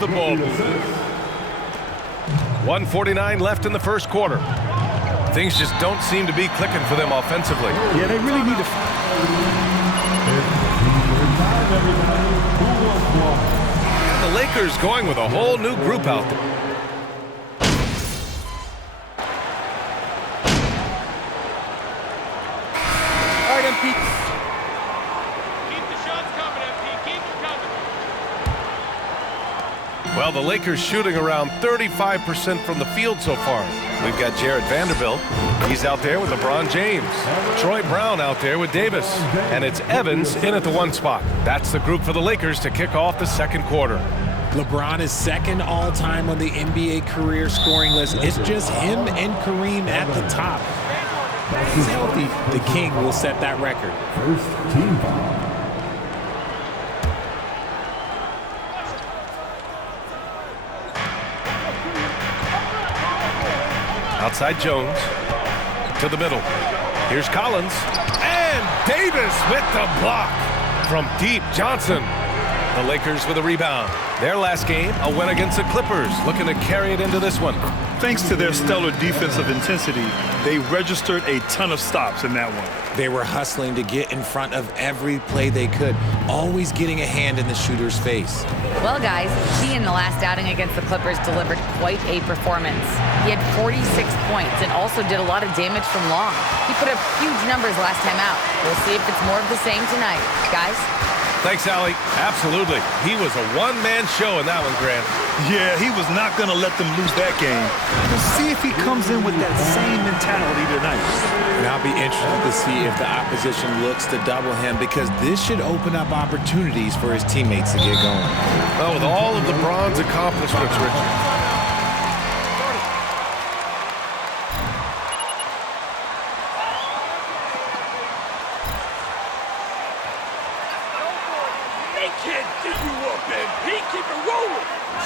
the ball moving. 1:49 left in the first quarter. Things just don't seem to be clicking for them offensively. Yeah, they really need to. And the Lakers going with a whole new group out there. All right, MP. Keep the shots coming, MP. Keep them coming. Well, the Lakers shooting around 35% from the field so far. We've got Jared Vanderbilt. He's out there with LeBron James. Troy Brown out there with Davis. And it's Evans in at the 1 spot. That's the group for the Lakers to kick off the second quarter. LeBron is second all-time on the NBA career scoring list. It's just him and Kareem at the top. If he's healthy, the King will set that record. First team foul. Outside Jones to the middle. Here's Collins. And Davis with the block from deep. Johnson. The Lakers with a rebound. Their last game, a win against the Clippers, looking to carry it into this one. Thanks to their stellar defensive intensity, they registered a ton of stops in that one. They were hustling to get in front of every play they could, always getting a hand in the shooter's face. Well, guys, he in the last outing against the Clippers delivered quite a performance. He had 46 points and also did a lot of damage from long. He put up huge numbers last time out. We'll see if it's more of the same tonight. Guys? Thanks, Allie. Absolutely. He was a one-man show in that one, Grant. Yeah, he was not going to let them lose that game. We'll see if he comes in with that same mentality tonight. And I'll be interested to see if the opposition looks to double him, because this should open up opportunities for his teammates to get going. Well, with all of LeBron's accomplishments, Richard,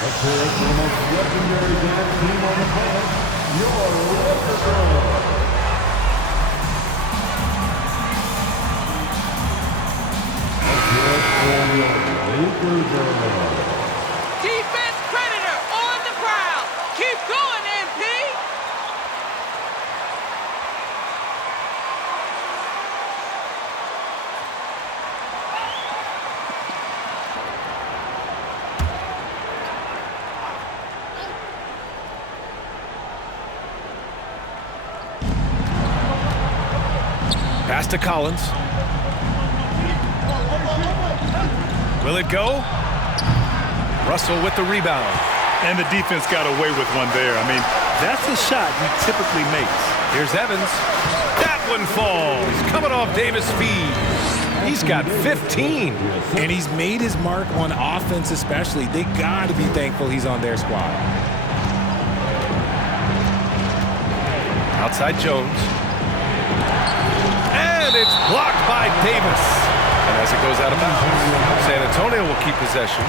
Let's hear it for the most legendary dance team on the planet, your Lakers Girls. Let's hear it for your Lakers Girls. Defense predator on the prowl. Keep going, MP. pass to Collins. Will it go? Russell with the rebound. And the defense got away with one there. I mean, that's the shot he typically makes. Here's Evans. That one falls. Coming off Davis' feet. He's got 15. And he's made his mark on offense especially. They got to be thankful he's on their squad. Outside Jones. And it's blocked by Davis. And as it goes out of bounds, San Antonio will keep possession.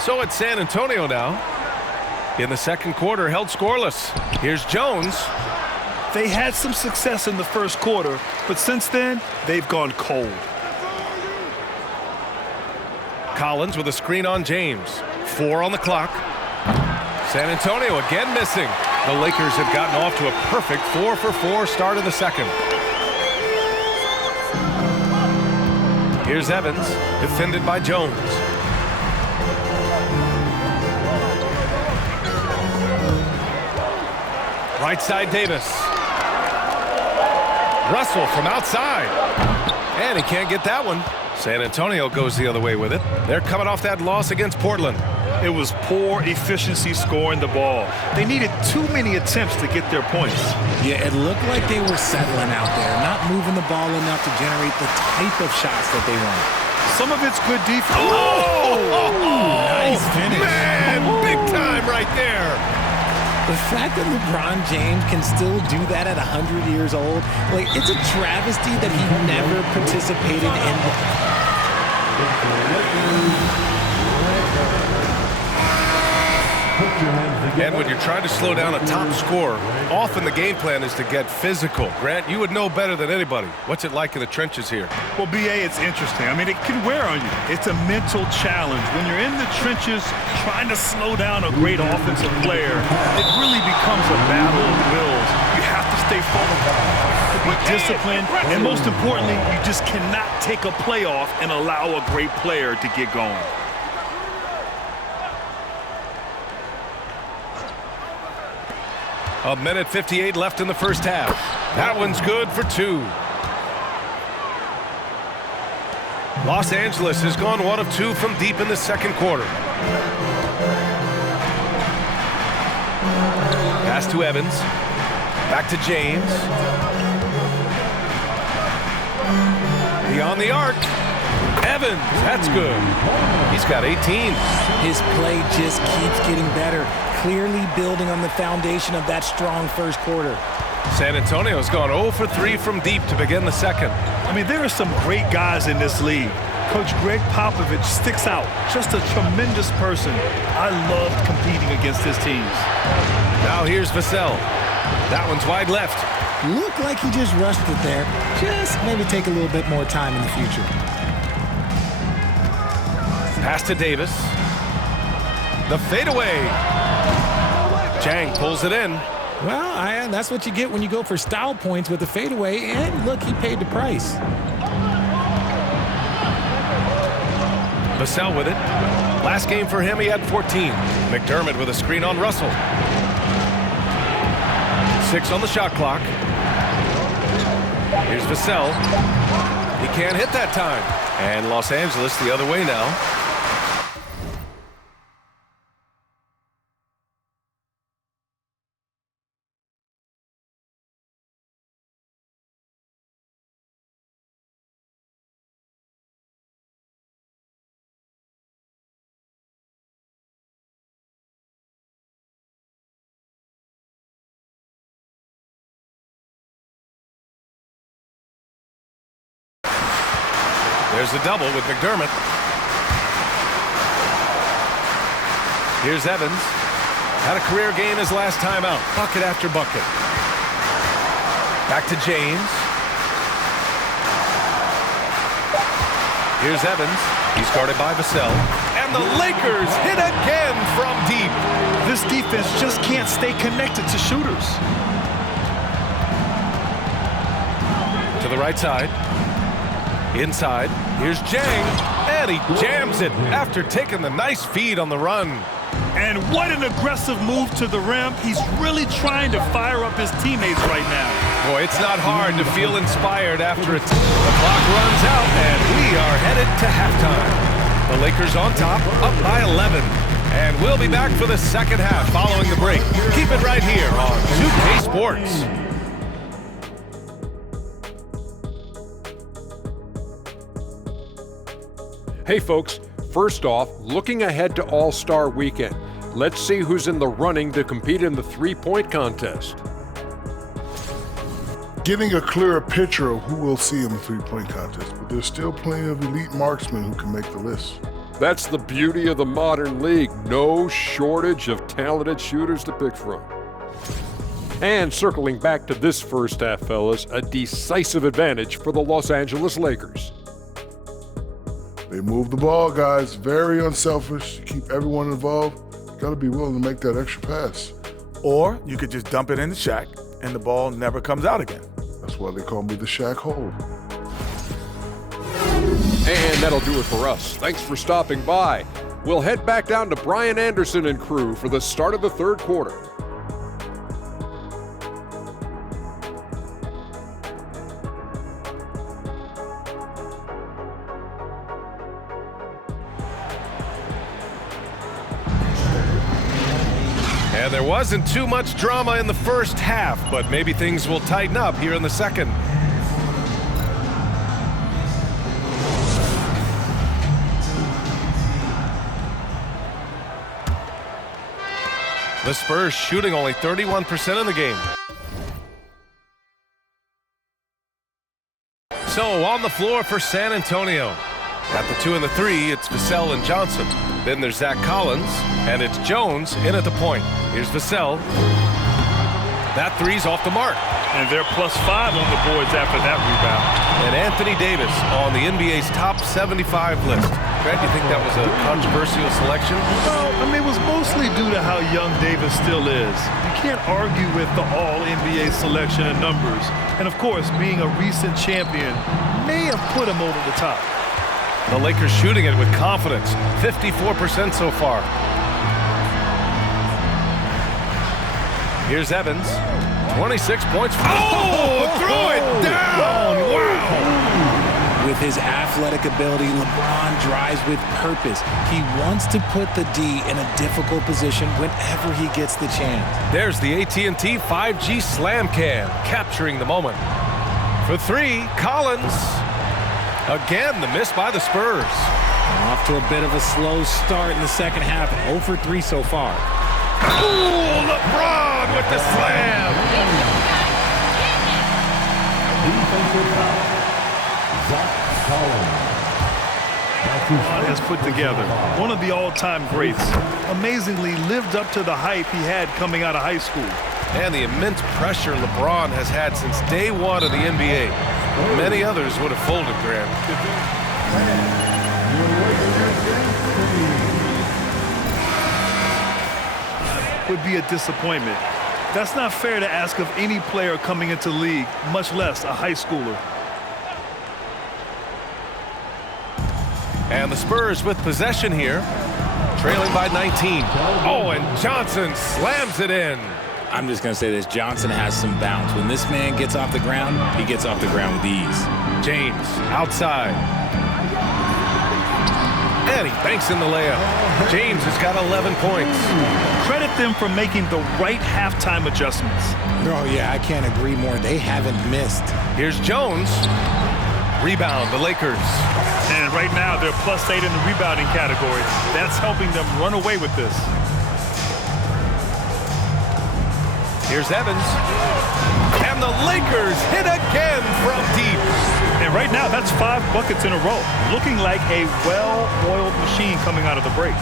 So it's San Antonio now. In the second quarter, held scoreless. Here's Jones. They had some success in the first quarter, but since then, they've gone cold. Collins with a screen on James. 4 on the clock. San Antonio again missing. The Lakers have gotten off to a perfect 4-for-4 start of the second. Here's Evans, defended by Jones. Right side Davis. Russell from outside. And he can't get that one. San Antonio goes the other way with it. They're coming off that loss against Portland. It was poor efficiency scoring the ball. They needed too many attempts to get their points. Yeah, it looked like they were settling out there, not moving the ball enough to generate the type of shots that they want. Some of it's good defense. Nice finish. Man, big time right there. The fact that LeBron James can still do that at 100 years old, like, it's a travesty that he never participated in. And when you're trying to slow down a top scorer, often the game plan is to get physical. Grant, you would know better than anybody. What's it like in the trenches here? Well, BA, it's interesting. I mean, it can wear on you. It's a mental challenge. When you're in the trenches trying to slow down a great offensive player, it really becomes a battle of wills. You have to stay focused, to be disciplined, and most importantly, you just cannot take a play off and allow a great player to get going. A minute 58 left in the first half. That one's good for 2. Los Angeles has gone 1 of 2 from deep in the second quarter. Pass to Evans. Back to James. Beyond the arc. Evans, that's good. He's got 18. His play just keeps getting better, clearly building on the foundation of that strong first quarter. San Antonio's gone 0 for 3 from deep to begin the second. I mean, there are some great guys in this league. Coach Greg Popovich sticks out. Just a tremendous person. I loved competing against his teams. Now here's Vassell. That one's wide left. Looked like he just rushed it there. Just maybe take a little bit more time in the future. Pass to Davis. The fadeaway. Jang pulls it in. Well, that's what you get when you go for style points with the fadeaway, and look, he paid the price. Vassell with it. Last game for him, he had 14. McDermott with a screen on Russell. 6 on the shot clock. Here's Vassell. He can't hit that time. And Los Angeles the other way now. There's the double with McDermott. Here's Evans. Had a career game his last time out. Bucket after bucket. Back to James. Here's Evans. He's guarded by Vassell. And the Lakers hit again from deep. This defense just can't stay connected to shooters. To the right side. Inside, here's Jang, and he jams it after taking the nice feed on the run. And what an aggressive move to the rim. He's really trying to fire up his teammates right now. Boy, it's not hard to feel inspired after the clock runs out, and we are headed to halftime. The Lakers on top, up by 11. And we'll be back for the second half following the break. Keep it right here on 2K Sports. Hey folks, first off, looking ahead to All-Star Weekend. Let's see who's in the running to compete in the three-point contest. Getting a clearer picture of who we'll see in the three-point contest, but there's still plenty of elite marksmen who can make the list. That's the beauty of the modern league. No shortage of talented shooters to pick from. And circling back to this first half, fellas, a decisive advantage for the Los Angeles Lakers. They move the ball, guys. Very unselfish. To keep everyone involved, you got to be willing to make that extra pass. Or you could just dump it in the shack and the ball never comes out again. That's why they call me the Shack Hole. And that'll do it for us. Thanks for stopping by. We'll head back down to Brian Anderson and crew for the start of the third quarter. And there wasn't too much drama in the first half, but maybe things will tighten up here in the second. The Spurs shooting only 31% in the game. So on the floor for San Antonio. At the 2 and the 3, it's Vassell and Johnson. Then there's Zach Collins, and it's Jones in at the point. Here's Vassell. That three's off the mark. And they're +5 on the boards after that rebound. And Anthony Davis on the NBA's top 75 list. Greg, you think that was a controversial selection? Well, I mean, it was mostly due to how young Davis still is. You can't argue with the all-NBA selection and numbers. And, of course, being a recent champion may have put him over the top. The Lakers shooting it with confidence. 54% so far. Here's Evans. 26 points. Oh, threw it down. Wow. With his athletic ability, LeBron drives with purpose. He wants to put the D in a difficult position whenever he gets the chance. There's the AT&T 5G Slam Cam, capturing the moment. For three, Collins. Again, the miss by the Spurs. Off to a bit of a slow start in the second half. 0 for 3 so far. Ooh, LeBron with the slam. LeBron has put together one of the all-time greats. Amazingly lived up to the hype he had coming out of high school. And the immense pressure LeBron has had since day one of the NBA. Many others would have folded, Graham. Would be a disappointment. That's not fair to ask of any player coming into the league, much less a high schooler. And the Spurs with possession here, trailing by 19. Oh, and Johnson slams it in. I'm just going to say this. Johnson has some bounce. When this man gets off the ground, he gets off the ground with ease. James outside. And he banks in the layup. James has got 11 points. Credit them for making the right halftime adjustments. Oh, yeah, I can't agree more. They haven't missed. Here's Jones. Rebound, the Lakers. And right now, they're +8 in the rebounding category. That's helping them run away with this. Here's Evans. And the Lakers hit again from deep. And right now, that's 5 buckets in a row. Looking like a well-oiled machine coming out of the break.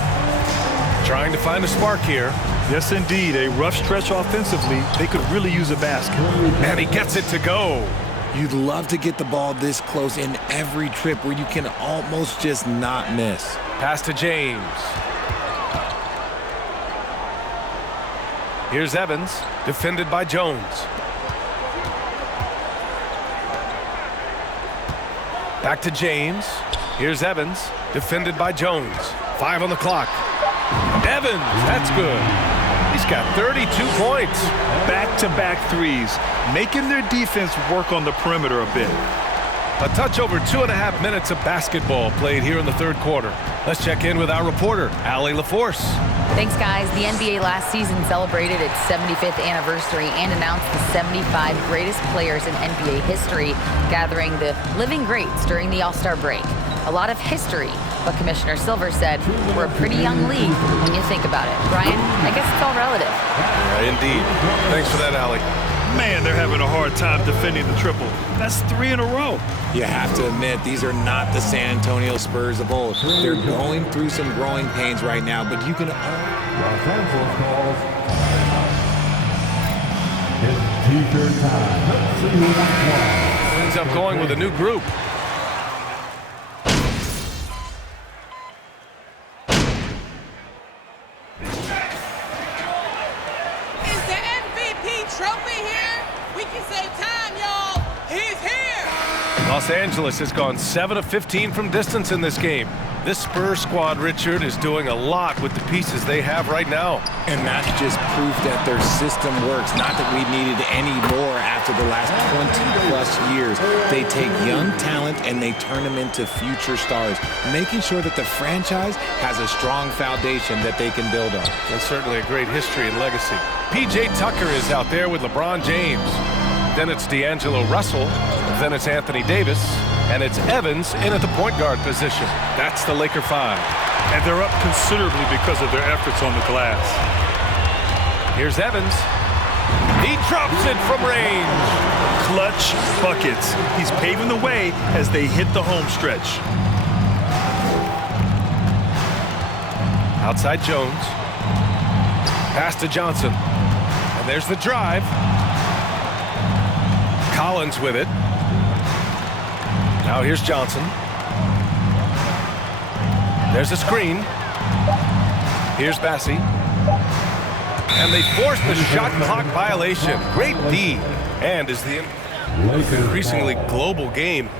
Trying to find a spark here. Yes, indeed. A rough stretch offensively. They could really use a basket. And he gets it to go. You'd love to get the ball this close in every trip where you can almost just not miss. Pass to James. Here's Evans, defended by Jones. Back to James. Here's Evans, defended by Jones. 5 on the clock. Evans, that's good. He's got 32 points. Back-to-back threes, making their defense work on the perimeter a bit. A touch over 2.5 minutes of basketball played here in the third quarter. Let's check in with our reporter, Allie LaForce. Thanks, guys. The NBA last season celebrated its 75th anniversary and announced the 75 greatest players in NBA history, gathering the living greats during the All-Star break. A lot of history, but Commissioner Silver said we're a pretty young league when you think about it. Brian, I guess it's all relative. Indeed. Thanks for that, Allie. Man, they're having a hard time defending the triple. That's 3 in a row. You have to admit, these are not the San Antonio Spurs of old. They're going through some growing pains right now, but you can... Los Angeles calls. It's T-shirt time. Let's see who wants one. Ends up going with a new group. Is the MVP trophy here? We can save time, y'all. He's here. Los Angeles has gone 7 of 15 from distance in this game. This Spurs squad, Richard, is doing a lot with the pieces they have right now. And that's just proof that their system works. Not that we needed any more after the last 20-plus years. They take young talent and they turn them into future stars, making sure that the franchise has a strong foundation that they can build on. And certainly a great history and legacy. P.J. Tucker is out there with LeBron James. Then it's D'Angelo Russell. Then it's Anthony Davis. And it's Evans in at the point guard position. That's the Laker 5. And they're up considerably because of their efforts on the glass. Here's Evans. He drops it from range. Clutch buckets. He's paving the way as they hit the home stretch. Outside Jones. Pass to Johnson. And there's the drive. Collins with it. Now here's Johnson. There's a screen. Here's Bassie. And they force the shot clock violation. Great D. And as the increasingly global game,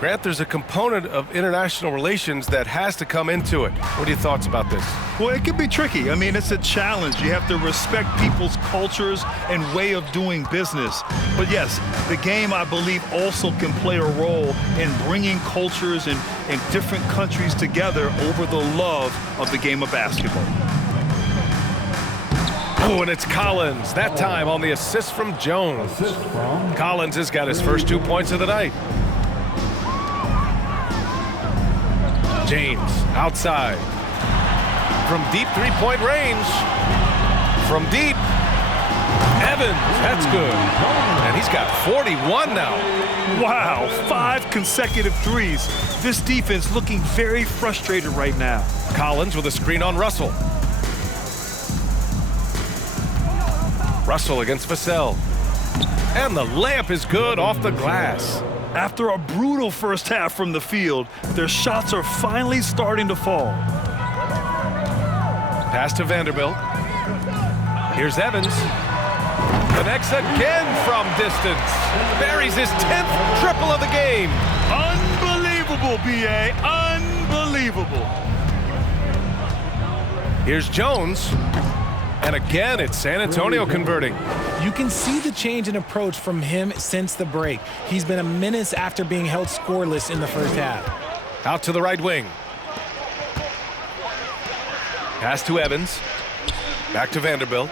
Grant, there's a component of international relations that has to come into it. What are your thoughts about this? Well, it can be tricky. I mean, it's a challenge. You have to respect people's cultures and way of doing business. But yes, the game, I believe, also can play a role in bringing cultures and different countries together over the love of the game of basketball. Oh, and it's Collins, that time on the assist from Jones. Collins has got his first 2 points of the night. James outside. From deep three-point range. From deep. Evans, that's good. And he's got 41 now. Wow, 5 consecutive threes. This defense looking very frustrated right now. Collins with a screen on Russell. Russell against Vassell. And the layup is good off the glass. After a brutal first half from the field, their shots are finally starting to fall. Pass to Vanderbilt. Here's Evans. Connects again from distance. Buries his 10th triple of the game. Unbelievable, B.A. Unbelievable. Here's Jones. And again, it's San Antonio converting. You can see the change in approach from him since the break. He's been a menace after being held scoreless in the first half. Out to the right wing. Pass to Evans. Back to Vanderbilt.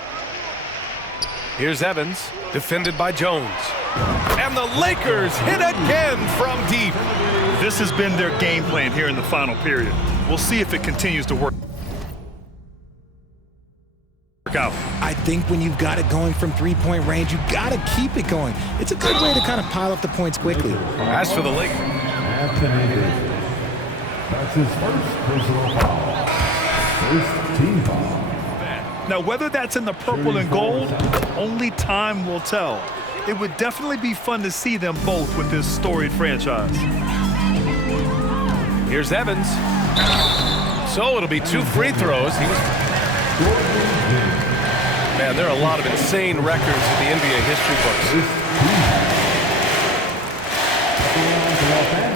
Here's Evans, defended by Jones. And the Lakers hit again from deep. This has been their game plan here in the final period. We'll see if it continues to work out. I think when you've got it going from three-point range, you've got to keep it going. It's a good way to kind of pile up the points quickly. As for the Lakers, Anthony Davis. That's his first personal foul. First team foul. Now, whether that's in the purple and gold, only time will tell. It would definitely be fun to see them both with this storied franchise. Here's Evans. So it'll be 2 free throws. Man, there are a lot of insane records in the NBA history books.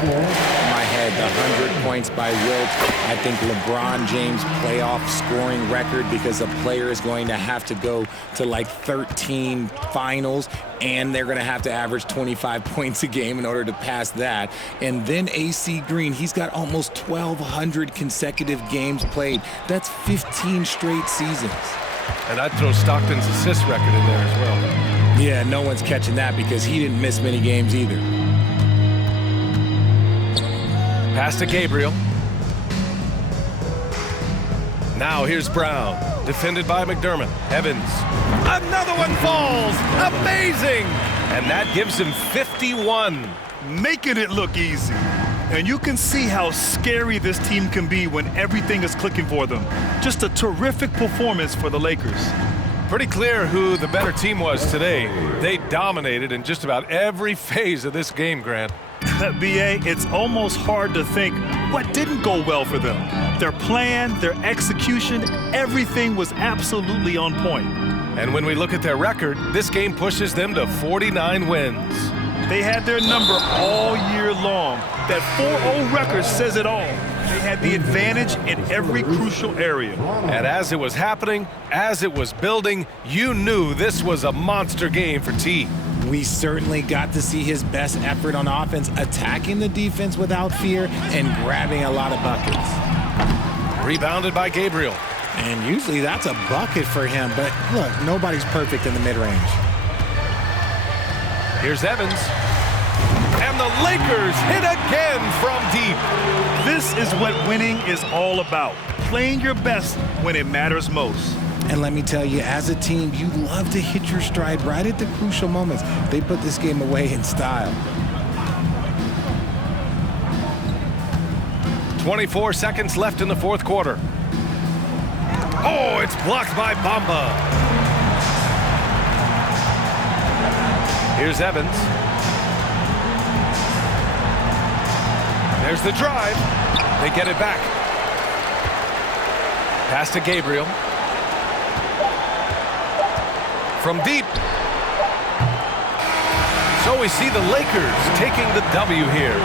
In my head, the 100 points by Wilt. I think LeBron James' playoff scoring record, because a player is going to have to go to like 13 finals, and they're going to have to average 25 points a game in order to pass that. And then AC Green, he's got almost 1,200 consecutive games played. That's 15 straight seasons. And I'd throw Stockton's assist record in there as well. Yeah, no one's catching that because he didn't miss many games either. Pass to Gabriel. Now here's Brown, defended by McDermott. Evans. Another one falls. Amazing. And that gives him 51. Making it look easy. And you can see how scary this team can be when everything is clicking for them. Just a terrific performance for the Lakers. Pretty clear who the better team was today. They dominated in just about every phase of this game, Grant. B.A., it's almost hard to think what didn't go well for them. Their plan, their execution, everything was absolutely on point. And when we look at their record, this game pushes them to 49 wins. They had their number all year long. That 4-0 record says it all. They had the advantage in every crucial area. And as it was happening, as it was building, you knew this was a monster game for T. We certainly got to see his best effort on offense, attacking the defense without fear and grabbing a lot of buckets. Rebounded by Gabriel. And usually that's a bucket for him, but look, nobody's perfect in the mid-range. Here's Evans. And the Lakers hit again from deep. This is what winning is all about. Playing your best when it matters most. And let me tell you, as a team, you love to hit your stride right at the crucial moments. They put this game away in style. 24 seconds left in the fourth quarter. Oh, it's blocked by Bamba. Here's Evans. There's the drive. They get it back. Pass to Gabriel. From deep. So we see the Lakers taking the W here.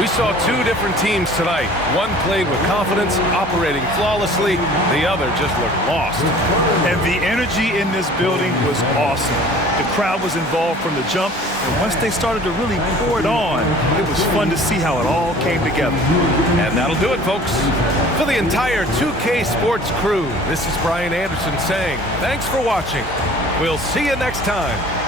We saw two different teams tonight. One played with confidence, operating flawlessly. The other just looked lost. And the energy in this building was awesome. The crowd was involved from the jump, and once they started to really pour it on, it was fun to see how it all came together. And that'll do it, folks. For the entire 2K Sports crew, this is Brian Anderson saying thanks for watching. We'll see you next time.